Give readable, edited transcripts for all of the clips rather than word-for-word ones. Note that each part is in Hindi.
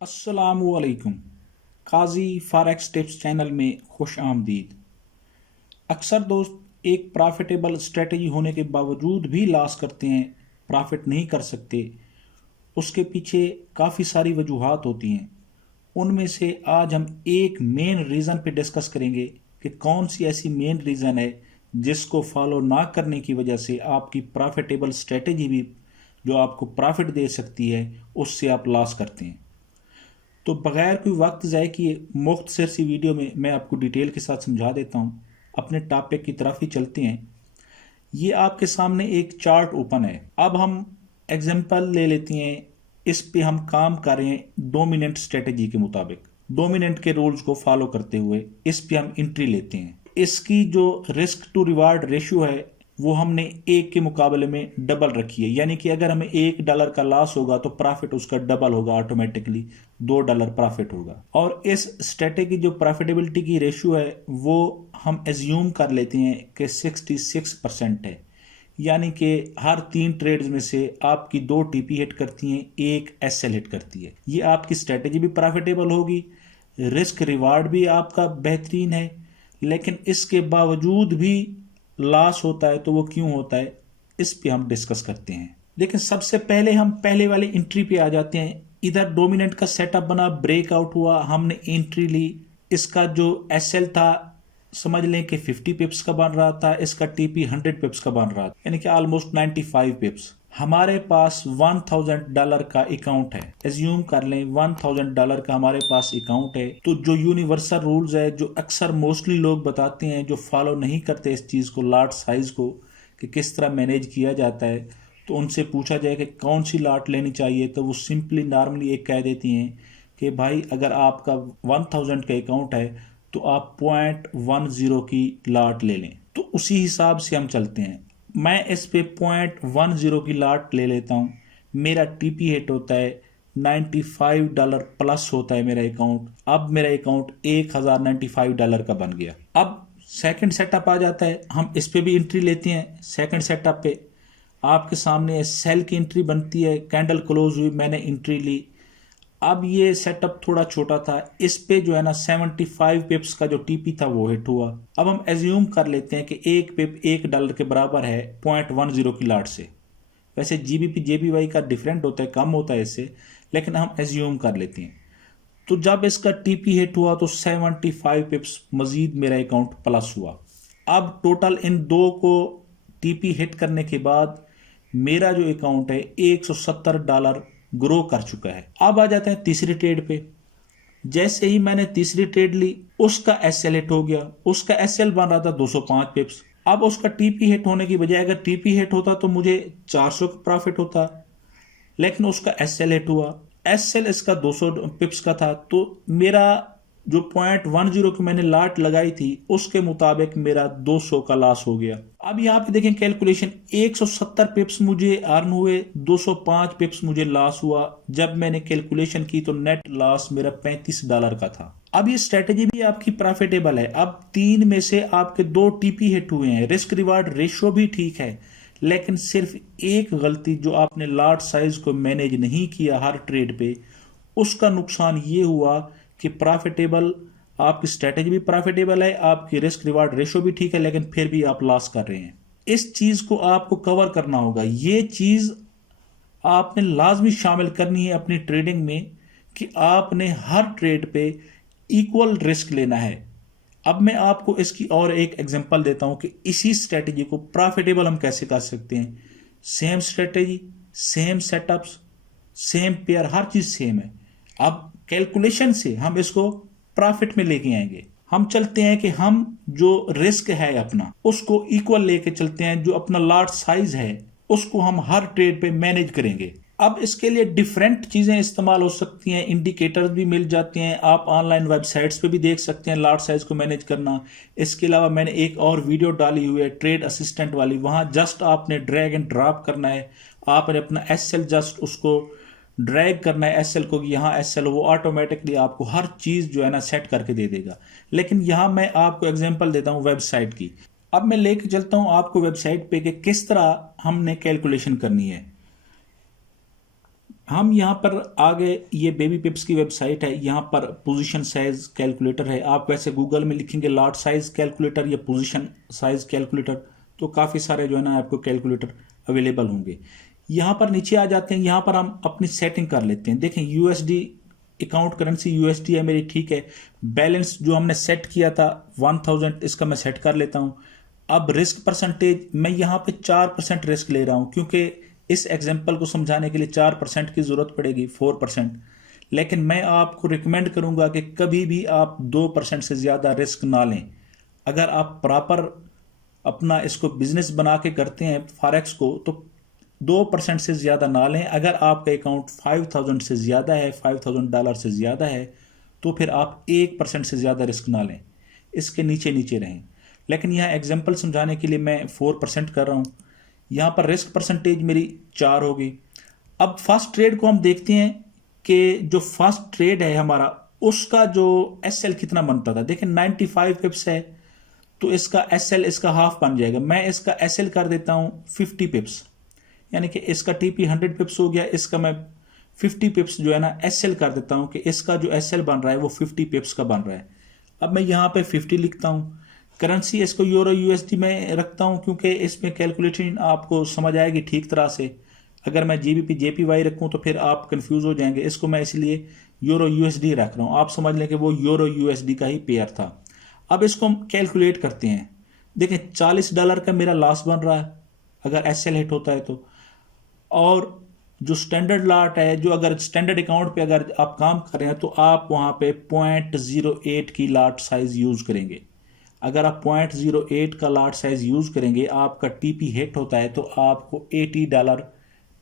अस्सलामुअलैकुम। काजी फॉरेक्स टिप्स चैनल में खुश आमदीद। अक्सर दोस्त एक प्रॉफिटेबल स्ट्रेटजी होने के बावजूद भी लॉस करते हैं, प्रॉफिट नहीं कर सकते। उसके पीछे काफ़ी सारी वजूहात होती हैं। उनमें से आज हम एक मेन रीज़न पे डिस्कस करेंगे कि कौन सी ऐसी मेन रीज़न है जिसको फॉलो ना करने की वजह से आपकी प्रॉफिटेबल स्ट्रेटजी भी जो आपको प्रॉफिट दे सकती है उससे आप लॉस करते हैं। तो बगैर कोई वक्त ज़ाय किए मुख्तसर सी वीडियो में मैं आपको डिटेल के साथ समझा देता हूँ। अपने टॉपिक की तरफ ही चलते हैं। ये आपके सामने एक चार्ट ओपन है। अब हम एग्जांपल ले लेते हैं। इस पे हम काम कर रहे हैं डोमिनेंट स्ट्रेटजी के मुताबिक, डोमिनेंट के रूल्स को फॉलो करते हुए इस पे हम एंट्री लेते हैं। इसकी जो रिस्क टू रिवार्ड रेशियो है वो हमने एक के मुकाबले में डबल रखी है, यानी कि अगर हमें $1 का लॉस होगा तो प्रॉफिट उसका डबल होगा, ऑटोमेटिकली $2 प्रॉफिट होगा। और इस स्ट्रेटेजी जो प्रॉफिटेबिलिटी की रेशियो है वो हम एज्यूम कर लेते हैं कि 66% है, यानी कि हर 3 ट्रेड्स में से आपकी 2 टीपी हिट करती हैं, एक एसएल हिट करती है। ये आपकी स्ट्रेटेजी भी प्रॉफिटेबल होगी, रिस्क रिवार्ड भी आपका बेहतरीन है। लेकिन इसके बावजूद भी लॉस होता है, तो वो क्यों होता है इस पे हम डिस्कस करते हैं। लेकिन सबसे पहले हम पहले वाले एंट्री पे आ जाते हैं। इधर डोमिनेंट का सेटअप बना, ब्रेकआउट हुआ, हमने एंट्री ली। इसका जो एसएल था समझ लें कि 50 पिप्स का बन रहा था, इसका टीपी 100 पिप्स का बन रहा था, यानी कि ऑलमोस्ट 95 पिप्स। हमारे पास $1000 का अकाउंट है, एज्यूम कर लें $1000 का हमारे पास अकाउंट है। तो जो यूनिवर्सल रूल्स है जो अक्सर मोस्टली लोग बताते हैं, जो फॉलो नहीं करते इस चीज़ को, लॉट साइज को कि किस तरह मैनेज किया जाता है, तो उनसे पूछा जाए कि कौन सी लॉट लेनी चाहिए, तो वो सिंपली नॉर्मली एक कह देती हैं कि भाई अगर आपका 1000 का अकाउंट है तो आप 0.10 की लॉट ले लें। तो उसी हिसाब से हम चलते हैं। मैं इस पे 0.10 की लॉट ले लेता हूँ। मेरा टीपी हिट होता है $95 प्लस होता है मेरा अकाउंट। अब मेरा अकाउंट $1095 का बन गया। अब सेकंड सेटअप आ जाता है, हम इस पे भी एंट्री लेते हैं। सेकंड सेटअप पे आपके सामने सेल की एंट्री बनती है, कैंडल क्लोज हुई, मैंने एंट्री ली। अब ये सेटअप थोड़ा छोटा था, इस पे जो है ना 75 पिप्स का जो टीपी था वो हिट हुआ। अब हम एज्यूम कर लेते हैं कि एक पिप $1 के बराबर है 0.10 की लाट से। वैसे जीबीपी जेबीवाई का डिफरेंट होता है, कम होता है इससे, लेकिन हम एज्यूम कर लेते हैं। तो जब इसका टीपी हिट हुआ तो 75 पिप्स मजीद मेरा अकाउंट प्लस हुआ। अब टोटल इन दो को टीपी हिट करने के बाद मेरा जो अकाउंट है $170 ग्रो कर चुका है। अब आ जाते हैं तीसरी ट्रेड पे। जैसे ही मैंने तीसरी ट्रेड ली उसका एसएल हिट हो गया। उसका एसएल बन रहा था 205 पिप्स। अब उसका टीपी हिट होने की बजाय अगर टीपी हिट होता तो मुझे 400 का प्रॉफिट होता, लेकिन उसका एसएल हिट हुआ। एसएल इसका 200 पिप्स का था, तो मेरा जो 0.10 की मैंने लाट लगाई थी उसके मुताबिक मेरा 200 का लॉस हो गया। अब यहाँ पे देखें कैलकुलेशन, 170 पिप्स मुझे अर्न हुए, 205 पिप्स मुझे लॉस हुआ। जब मैंने कैलकुलेशन की तो नेट लॉस मेरा $35 का था। अब ये स्ट्रेटेजी भी आपकी प्रॉफिटेबल है। अब 3 में से आपके 2 टीपी हिट हुए हैं, रिस्क रिवार्ड रेशियो भी ठीक है, लेकिन सिर्फ एक गलती जो आपने लॉट साइज को मैनेज नहीं किया हर ट्रेड पे, उसका नुकसान ये हुआ कि प्रॉफिटेबल आपकी स्ट्रेटेजी भी प्रॉफिटेबल है, आपकी रिस्क रिवार्ड रेशियो भी ठीक है, लेकिन फिर भी आप लॉस कर रहे हैं। इस चीज को आपको कवर करना होगा। ये चीज आपने लाजमी शामिल करनी है अपनी ट्रेडिंग में कि आपने हर ट्रेड पे इक्वल रिस्क लेना है। अब मैं आपको इसकी और एक एग्जांपल देता हूं कि इसी स्ट्रेटेजी को प्रॉफिटेबल हम कैसे कर सकते हैं। Same strategy, same setups, same pair, हर चीज सेम है। अब कैलकुलेशन से हम इसको प्रॉफिट में लेके आएंगे। हम चलते हैं कि हम जो रिस्क है अपना उसको इक्वल लेके चलते हैं, जो अपना लॉट साइज है उसको हम हर ट्रेड पे मैनेज करेंगे। अब इसके लिए डिफरेंट चीजें इस्तेमाल हो सकती हैं, इंडिकेटर्स भी मिल जाते हैं, आप ऑनलाइन वेबसाइट्स पे भी देख सकते हैं लॉट साइज को मैनेज करना। इसके अलावा मैंने एक और वीडियो डाली हुई है ट्रेड असिस्टेंट वाली, वहां जस्ट आपने ड्रैग एंड ड्रॉप करना है, आपने अपना एसएल जस्ट उसको ड्रैग करना है एसएल को, यहाँ एसएल, वो ऑटोमेटिकली आपको हर चीज जो है ना सेट करके दे देगा। लेकिन यहाँ मैं आपको एग्जांपल देता हूँ वेबसाइट की। अब मैं लेके चलता हूँ आपको वेबसाइट पे कि किस तरह हमने कैलकुलेशन करनी है। हम यहाँ पर आगे, ये बेबी पिप्स की वेबसाइट है, यहाँ पर पोजीशन साइज कैलकुलेटर है। आप वैसे गूगल में लिखेंगे लॉट साइज कैलकुलेटर या पोजीशन साइज कैलकुलेटर, तो काफ़ी सारे जो है ना आपको कैलकुलेटर अवेलेबल होंगे। यहाँ पर नीचे आ जाते हैं, यहाँ पर हम अपनी सेटिंग कर लेते हैं। देखें यूएसडी अकाउंट करेंसी यूएसडी है मेरी, ठीक है। बैलेंस जो हमने सेट किया था 1000, इसका मैं सेट कर लेता हूँ। अब रिस्क परसेंटेज मैं यहाँ पे 4% रिस्क ले रहा हूँ, क्योंकि इस एग्जाम्पल को समझाने के लिए 4% की जरूरत पड़ेगी, 4%। लेकिन मैं आपको रिकमेंड करूंगा कि कभी भी आप 2% से ज़्यादा रिस्क ना लें। अगर आप प्रॉपर अपना इसको बिजनेस बना के करते हैं फॉरेक्स को, तो 2% से ज़्यादा ना लें। अगर आपका अकाउंट 5000 से ज़्यादा है, $5000 से ज़्यादा है, तो फिर आप 1% से ज़्यादा रिस्क ना लें, इसके नीचे नीचे रहें। लेकिन यहाँ एग्जाम्पल समझाने के लिए मैं 4% कर रहा हूँ। यहाँ पर रिस्क परसेंटेज मेरी 4 होगी। अब फर्स्ट ट्रेड को हम देखते हैं कि जो फर्स्ट ट्रेड है हमारा, उसका जो एसएल कितना बनता था। देखें 95 पिप्स है, तो इसका एसएल इसका हाफ बन जाएगा। मैं इसका एसएल कर देता हूँ 50 पिप्स, यानी कि इसका टीपी 100 पिप्स हो गया, इसका मैं 50 पिप्स जो है ना एसएल कर देता हूँ कि इसका जो एसएल बन रहा है वो 50 पिप्स का बन रहा है। अब मैं यहाँ पे 50 लिखता हूँ। करेंसी इसको यूरो यूएसडी में रखता हूँ, क्योंकि इसमें कैलकुलेशन आपको समझ आएगी ठीक तरह से। अगर मैं जीबीपी जेपीवाई रखूँ तो फिर आप कंफ्यूज हो जाएंगे, इसको मैं इसलिए यूरो यूएसडी रख रहा हूँ। आप समझ लें कि वो यूरो यूएसडी का ही पेयर था। अब इसको हम कैलकुलेट करते हैं। देखें $40 का मेरा लॉस बन रहा है अगर एसएल हिट होता है तो। और जो स्टैंडर्ड लॉट है, जो अगर स्टैंडर्ड अकाउंट पे अगर आप काम कर रहे हैं तो आप वहाँ पे 0.08 की लॉट साइज यूज करेंगे। अगर आप 0.08 का लॉट साइज यूज करेंगे, आपका टीपी हिट होता है तो आपको $80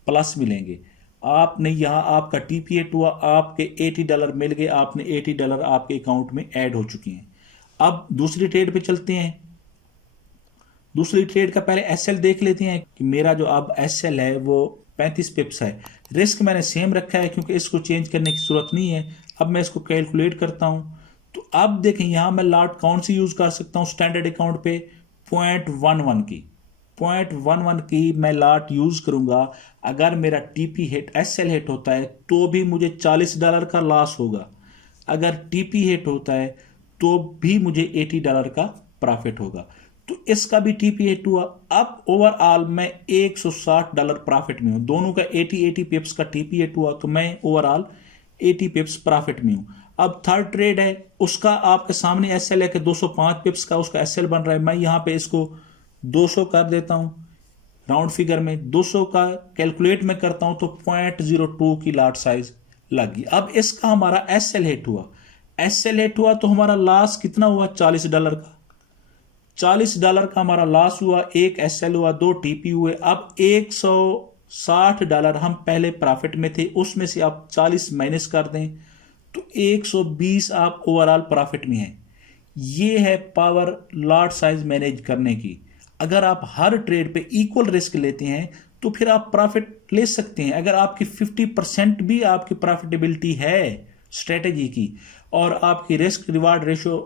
प्लस मिलेंगे। आपने यहाँ आपका टीपी हिट हुआ, आपके $80 मिल गए, आपने $80 आपके अकाउंट में ऐड हो चुके हैं। अब दूसरी ट्रेड पे चलते हैं। दूसरी ट्रेड का पहले एसएल देख लेते हैं कि मेरा जो अब एसएल है वो 35 पिप्स है। रिस्क मैंने सेम रखा है क्योंकि इसको चेंज करने की जरूरत नहीं है। अब मैं इसको कैलकुलेट करता हूं, तो अब देखें यहां मैं लॉट कौन सी यूज कर सकता हूं स्टैंडर्ड अकाउंट पे, 0.11 की। 0.11 की मैं लॉट यूज करूंगा। अगर मेरा टीपी हिट एसएल हिट होता है तो भी मुझे $40 का लॉस होगा। अगर टीपी हिट होता है तो भी मुझे $80 का प्रॉफिट होगा। तो इसका भी टीपी हिट हुआ। अब ओवरऑल मैं $160 प्रॉफिट में हूं। दोनों का 80 पिप्स का टीपी हिट हुआ, तो मैं ओवरऑल 80 पिप्स प्रॉफिट में हूं। अब थर्ड ट्रेड है, उसका आपके सामने एसएल है कि 205 पिप्स का उसका एसएल बन रहा है। मैं यहां पे इसको 200 कर देता हूं, राउंड फिगर में 200 का कैलकुलेट में करता हूं तो 0.02 की लॉट साइज लगी। अब इसका हमारा एसएल हिट हुआ। एसएल हिट हुआ तो हमारा लॉस कितना हुआ, $40 का। $40 का हमारा लॉस हुआ, एक एसएल हुआ, 2 टीपी हुए। अब $160 हम पहले प्रॉफिट में थे, उसमें से आप 40 माइनस कर दें तो 120 आप ओवरऑल प्रॉफिट में हैं। ये है पावर लॉट साइज मैनेज करने की। अगर आप हर ट्रेड पे इक्वल रिस्क लेते हैं तो फिर आप प्रॉफिट ले सकते हैं। अगर आपकी 50% भी आपकी प्रॉफिटेबिलिटी है स्ट्रेटेजी की, और आपकी रिस्क रिवार्ड रेशो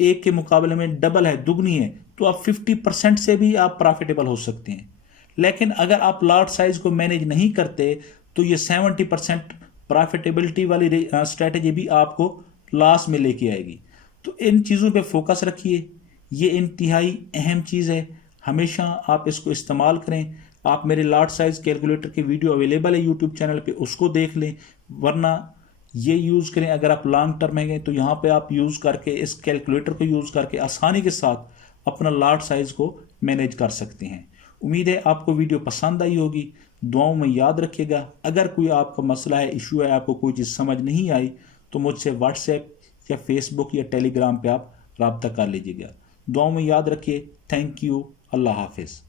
एक के मुकाबले में डबल है, दुगनी है, तो आप 50% से भी आप प्रॉफिटेबल हो सकते हैं। लेकिन अगर आप लॉट साइज को मैनेज नहीं करते तो ये 70% प्रॉफिटेबिलिटी वाली स्ट्रेटेजी भी आपको लॉस में लेके आएगी। तो इन चीज़ों पे फोकस रखिए, ये इंतहाई अहम चीज़ है। हमेशा आप इसको इस्तेमाल करें। आप मेरे लॉट साइज कैलकुलेटर की वीडियो अवेलेबल है यूट्यूब चैनल पे, उसको देख लें, वरना ये यूज़ करें। अगर आप लॉन्ग टर्म में गए तो यहाँ पे आप यूज़ करके इस कैलकुलेटर को यूज़ करके आसानी के साथ अपना लॉट साइज को मैनेज कर सकते हैं। उम्मीद है आपको वीडियो पसंद आई होगी। दुआओं में याद रखिएगा। अगर कोई आपका मसला है, इशू है, आपको कोई चीज़ समझ नहीं आई तो मुझसे व्हाट्सएप या फेसबुक या टेलीग्राम पे आप रब्ता कर लीजिएगा। दुआओं में याद रखिए। Thank you. अल्लाह हाफिज़।